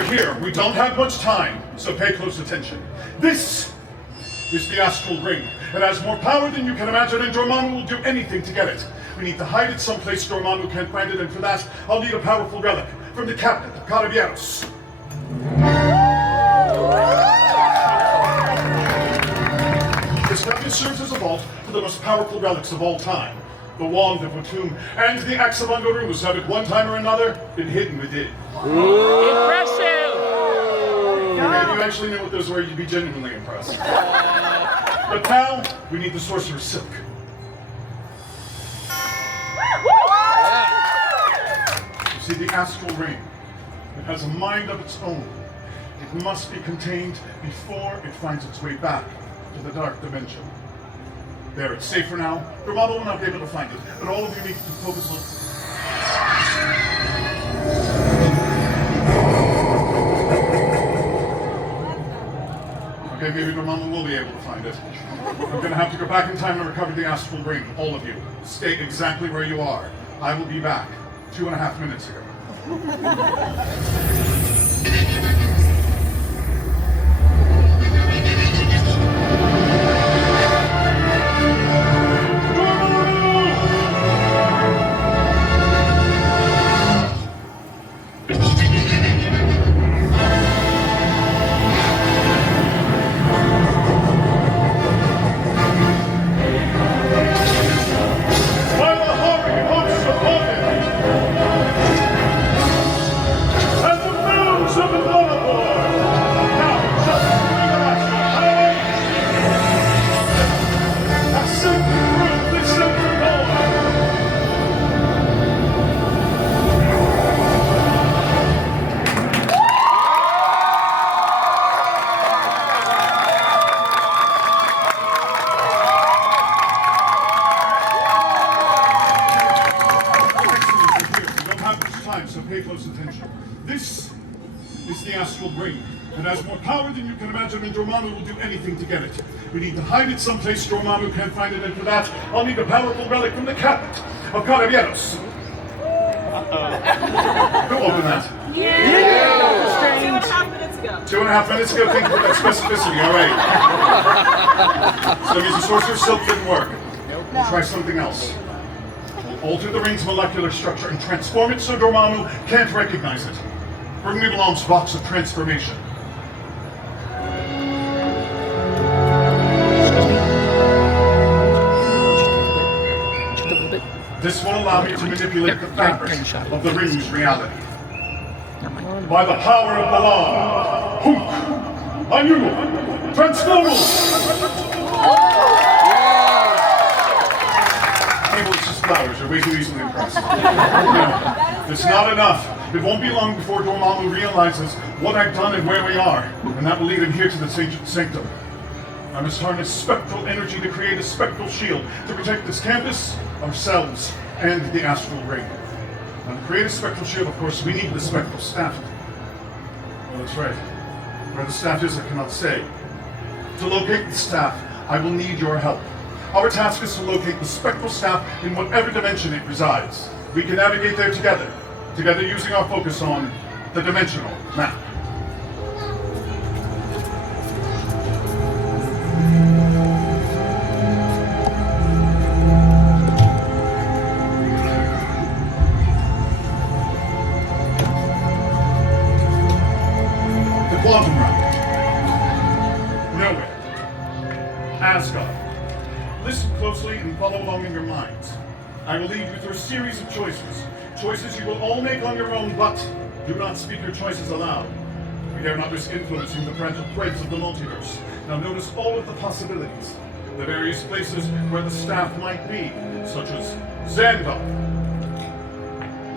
We're here. We don't have much time, so pay close attention. This is the astral ring. It has more power than you can imagine, and Dormammu will do anything to get it. We need to hide it someplace Dormammu can't find it, and for that, I'll need a powerful relic from the cabinet of Carabianos. This cabinet serves as a vault for the most powerful relics of all time. The Wand of Watum and the Axe of Angarus have at one time or another been hidden within. Impressive! Okay, if you actually knew what those were, you'd be genuinely impressed. But now, we need the Sorcerer's Silk. You see, the astral ring, it has a mind of its own. It must be contained before it finds its way back to the dark dimension. There, it's safe for now. Dormammu will not be able to find it, but all of you need to focus on... Okay, maybe Dormammu will be able to find it. I'm gonna have to go back in time and recover the astral ring, all of you. Stay exactly where you are. I will be back 2.5 minutes ago. So pay close attention. This is the astral ring. It has more power than you can imagine, and Dormammu will do anything to get it. We need to hide it someplace Dormammu can't find it, and for that, I'll need a powerful relic from the cabinet of Carabianos. Who opened that? Yeah! 2.5 minutes ago. 2.5 minutes ago, thank you for that specificity, all right. So that means the Sorcerer's Silk didn't work. We'll try something else. Alter the ring's molecular structure and transform it so Dormammu can't recognize it. Bring me Blanche's box of transformation. This will allow me to manipulate the fabric of the ring's reality. By the power of the law, Hunk, Anu, transform! It's just flowers, you're way too easily impressed. No, it's not enough. It won't be long before Dormammu realizes what I've done and where we are, and that will lead him here to the sanctum. I must harness spectral energy to create a spectral shield to protect this campus, ourselves, and the astral ring. Now, to create a spectral shield, of course, we need the spectral staff. Well, that's right. Where the staff is, I cannot say. To locate the staff, I will need your help. Our task is to locate the spectral staff in whatever dimension it resides. We can navigate there together using our focus on the dimensional map. The quantum realm. Nowhere. Asgard. Listen closely and follow along in your minds. I will leave you through a series of choices. Choices you will all make on your own, but do not speak your choices aloud. We dare not risk influencing the parental threads of the multiverse. Now notice all of the possibilities. The various places where the staff might be, such as Xandar,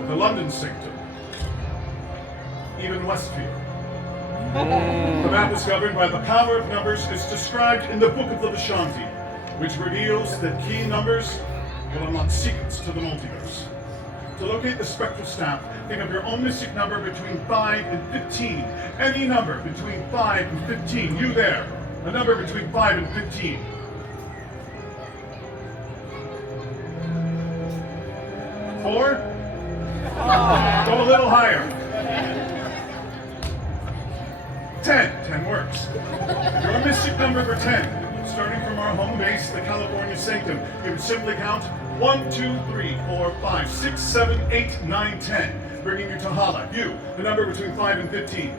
or the London Sanctum, even Westfield. The map is governed by the power of numbers as described in the Book of the Vishanti, which reveals that key numbers will unlock secrets to the multiverse. To locate the spectral staff, think of your own mystic number between 5 and 15. Any number between 5 and 15. You there. A number between 5 and 15. 4? Go a little higher. 10. 10 works. Your mystic number for 10, starting from our home base, the California Sanctum, you would simply count 1, 2, 3, 4, 5, 6, 7, 8, 9, 10, bringing you to Hala. You, the number between 5 and 15.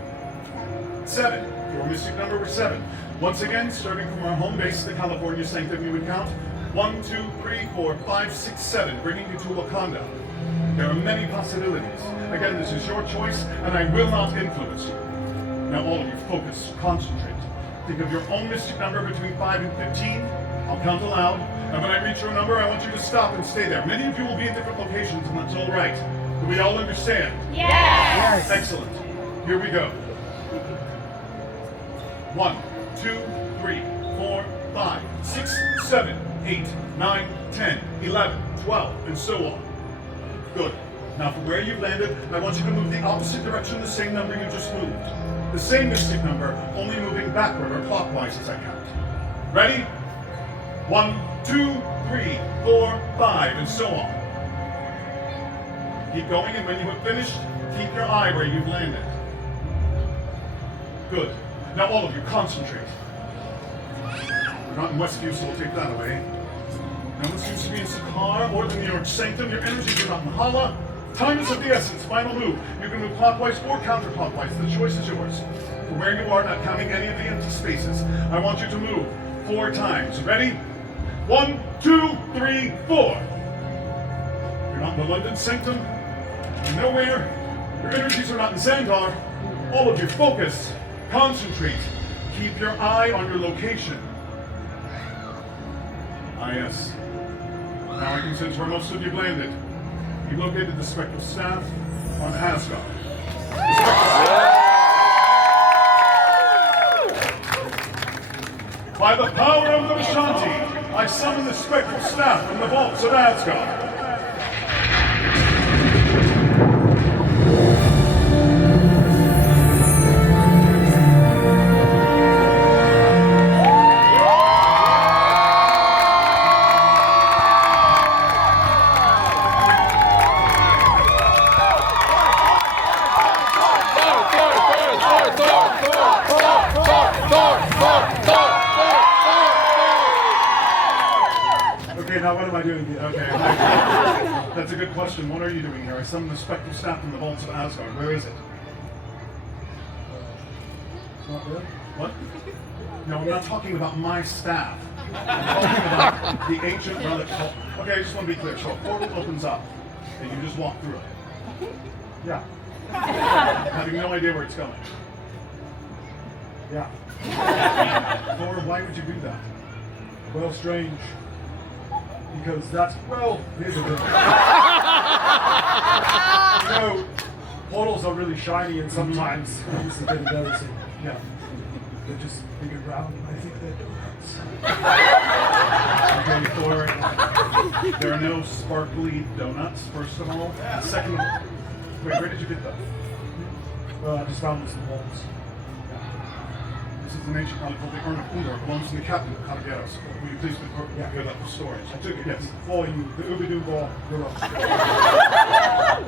7. Your mystic number for 7. Once again, starting from our home base, the California Sanctum, you would count 1, 2, 3, 4, 5, 6, 7, bringing you to Wakanda. There are many possibilities. Again, this is your choice, and I will not influence you. Now all of you, focus, concentrate. Think of your own mystic number between 5 and 15. I'll count aloud, and when I reach your number, I want you to stop and stay there. Many of you will be in different locations, and that's all right. Do we all understand? Yes! Excellent. Here we go. 1, 2, 3, 4, 5, 6, 7, 8, 9, 10, 11, 12, and so on. Good. Now from where you've landed, I want you to move the opposite direction of the same number you just moved. The same mystic number, only moving backward or clockwise as I count. Ready? 1, 2, 3, 4, 5, and so on. Keep going, and when you have finished, keep your eye where you've landed. Good. Now all of you, concentrate. We're not in Westview, so we'll take that away. No one seems to be in Sakar or the New York Sanctum. Your energies are not in Hala. Time is of the essence. Final move. You can move clockwise or counterclockwise. The choice is yours. From where you are, not counting any of the empty spaces, I want you to move 4 times. Ready? 1, 2, 3, 4. You're not in the London Sanctum. You're nowhere. Your energies are not in Xandar. All of you, focus. Concentrate. Keep your eye on your location. Ah, yes. Now I can sense where most of you landed. You located the spectral staff on Asgard. By the power of the Vishanti, I summon the spectral staff from the vaults of Asgard. Okay, now what am I doing here? Okay. That's a good question. What are you doing here? I summoned the spectral staff from the vaults of Asgard. Where is it? It's not there? What? No, I'm not talking about my staff. I'm talking about the ancient relic. Okay, I just want to be clear. So a portal opens up, and you just walk through it. Yeah. Having no idea where it's going. Yeah. Thor, why would you do that? Well, strange. Because that's, well, here's the thing. You know, portals are really shiny and sometimes I used to get embarrassing. Yeah. They're just big and round. I think they're donuts. Okay, Thor, there are no sparkly donuts, first of all. Second of all, wait, where did you get that? Well, I just found this in the walls. This is an ancient relic called the Urn of Undor. It belongs to the captain of Katageros. Will you please give that for storage? I took it, yes. For you, the Ubidumbor Garage.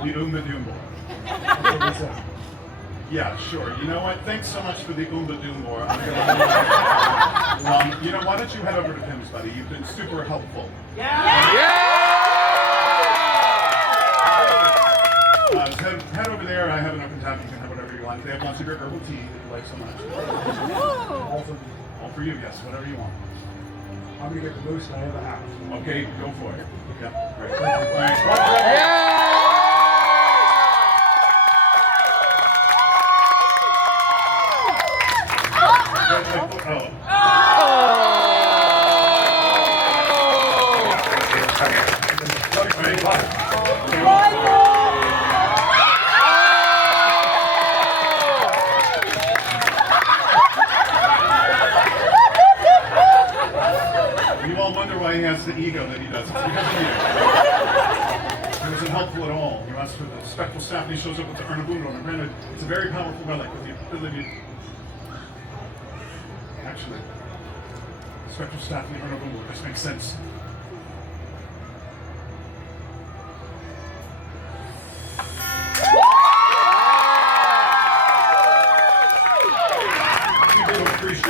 The Umbadoombor. That's what they said. Yeah, sure. You know what? Thanks so much for the Umbadoombor. You know, why don't you head over to Pim's, buddy? You've been super helpful. Head over there. I have an open tab. You can have whatever you want. They have lots of your herbal tea that you like so much. All for you, yes. Whatever you want. I'm going to get the most I ever have. Okay, go for it. Yeah, great. Thanks. You all wonder why he has the ego that he does. It's because of you. It wasn't helpful at all. You asked for the spectral staff, and he shows up with the Urn of Undor. And granted, it's a very powerful relic with the ability to... Actually, spectral staff and the Urn of Undor. This makes sense.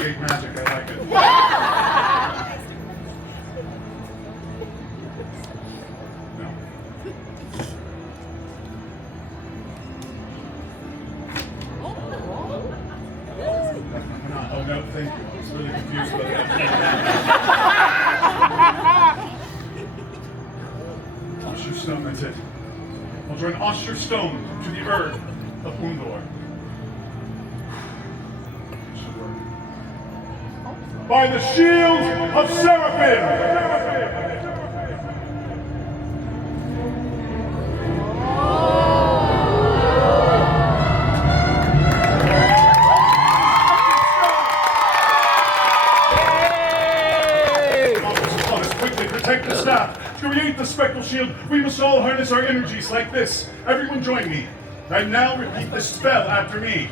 create magic. I like it. No. Oh no, thank you. I was really confused about that. Osterstone, that's it. I'll join Osterstone to the Earth of Undor. Should work. By the shield of Seraphim! Protect the staff. Create the spectral shield. We must all harness our energies like this. Everyone join me. And now repeat the spell after me.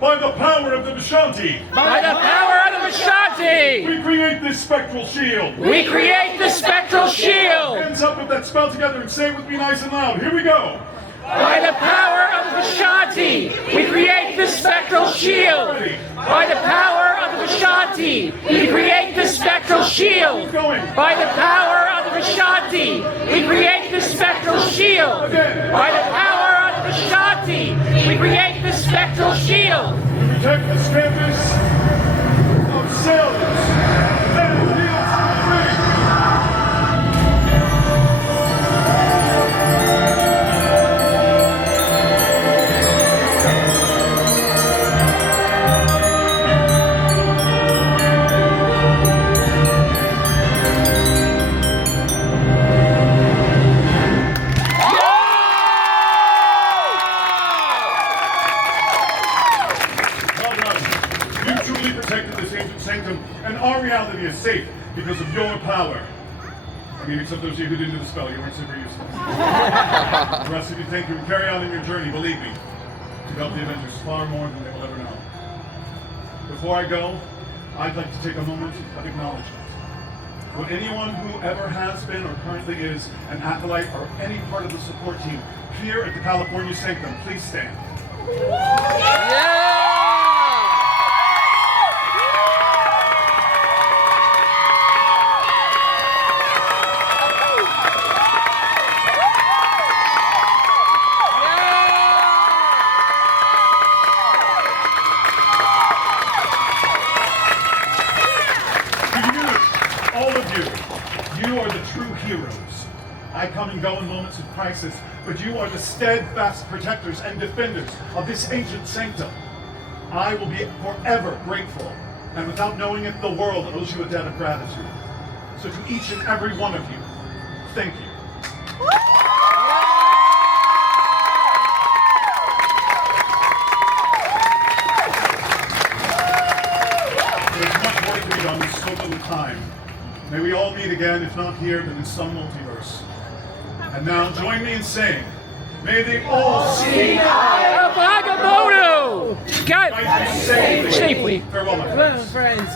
By the power of the Vishanti. By the power of the Vishanti. We create this spectral shield. We create the spectral shield. Hands up with that spell together and say it with me nice and loud. Here we go. By the power of the Vishanti, we create the spectral shield. By the power of the Vishanti, we create the spectral shield. By the power of the Vishanti, we create the spectral shield. By the power of the Vishanti, we create the spectral shield. Protect this campus of sailors and heals free. And our reality is safe because of your power. I mean, except those of you who didn't do the spell, you weren't super useful. The rest of you think you can carry on in your journey, believe me, to help the Avengers far more than they will ever know. Before I go, I'd like to take a moment of acknowledgement. Will anyone who ever has been or currently is an acolyte or any part of the support team here at the California Sanctum, please stand. You are the true heroes. I come and go in moments of crisis, but you are the steadfast protectors and defenders of this ancient sanctum. I will be forever grateful, and without knowing it, the world owes you a debt of gratitude. So to each and every one of you, thank you. There's much work to be done in so little time. May we all meet again, if not here, then in some multiverse. And now join me in saying, may they all see Agamotto! God! safely. Safely. Farewell, my friends. Friends.